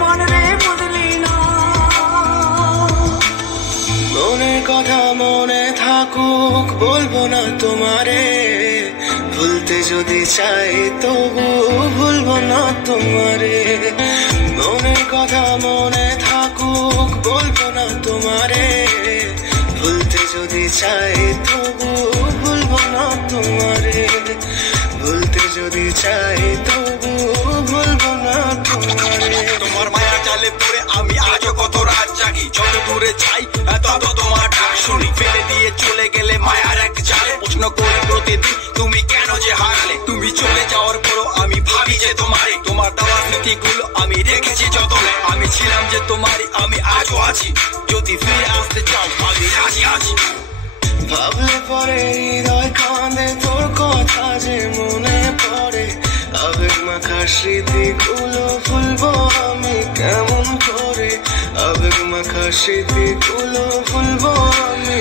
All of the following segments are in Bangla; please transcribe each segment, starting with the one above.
মন রে বুঝলি না। মনের কথা মনে থাকুক বলবো না তোমারে, ভুলতে যদি চাই তবু ভুলবো না তোমারে। মনের কথা মনে থাকুক বলবো না তোমারে, ভুলতে যদি চাই তবু ভুলবো না তোমারে। ভুলতে যদি চাই তবু ভুলবো না তোমারে। তোমার মায়া জালে পড়ে আমি আজও কত রাত জাগি, যত দূরে যাই তত তোমার ডাক শুনি। ফেলে দিয়ে চলে গেলে মায়ার এক জালে, প্রশ্ন করি প্রতিদিন তুমি কেন যে হারালে। তুমি চলে যাওয়ার পরও আমি ভাবি যে তোমারে, তোমার দেওয়ার স্মৃতিগুলো আমি রেখেছি যতনে। আমি ছিলাম যে তোমারই, আমি আজও আছি, যদি ফিরে আসতে চাও আমি রাজি আছি। ভাবলে পরে হৃদয় কাঁদে, তোর কথা যে মনে পড়ে। আবেগ মাখা স্মৃতিগুলো ভুলবো আমি কেমন করে, আবেগ মাখা স্মৃতিগুলো ভুলবো আমি।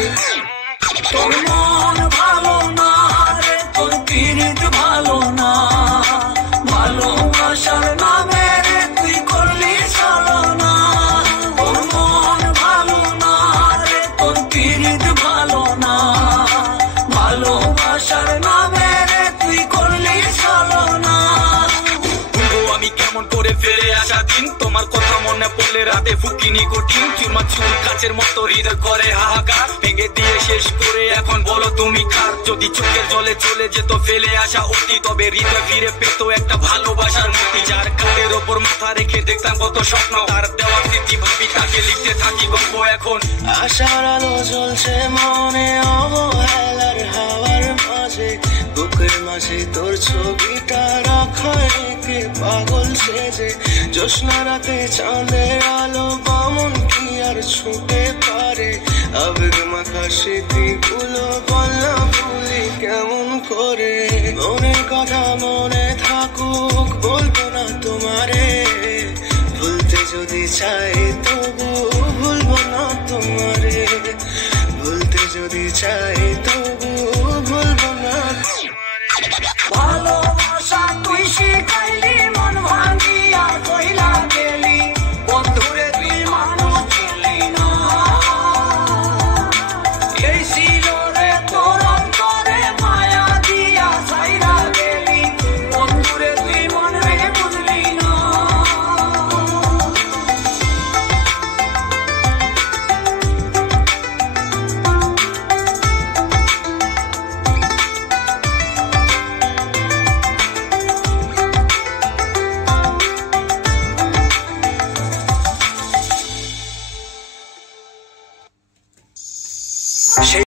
তোর মন ভালো না রে, তোর পিরিত ভালো না, ভালোবাসার নামে রে তুই করলি ছলনা। তোর মন ভালো না রে, তোর পিরিত ভালো না, ভালোবাসার নামে রে তুই করলি ছলনা। আমি কেমন করে ফিরে আসা দিন, তোমার কথা মনে পড়লে রাতে ফুকিনি কঠিন। চুরমা চুল কাচের মতো হৃদয় করে হাহাকার, ভেঙে দিয়ে শেষ করে এখন বলো তুমি কার। যদি চোখের জলে চলে যেত ফেলে আসা অতি, তবে হৃদয় ফিরে পেত একটা ভালোবাসার মূর্তি। যার কাঁধের ওপর মাথা রেখে দেখতাম কত স্বপ্ন, তার দেওয়া স্মৃতি ভাবি তাকে লিখতে থাকি গল্প এখন। আশার আলো জ্বলছে মনে অবহেলার হাওয়ার মাঝে, বুকের মাঝে তোর ছবিটা রাখা রেখে পাগল সেজে। জ্যোৎস্না রাতে চাঁদের আলো বামন কি আর ছুটে পারে, আবেগ মাখা স্মৃতিগুলো বলনা ভুলি কেমন করে। মনের কথা মনে থাকুক বলবো না তোমারে, ভুলতে যদি চাই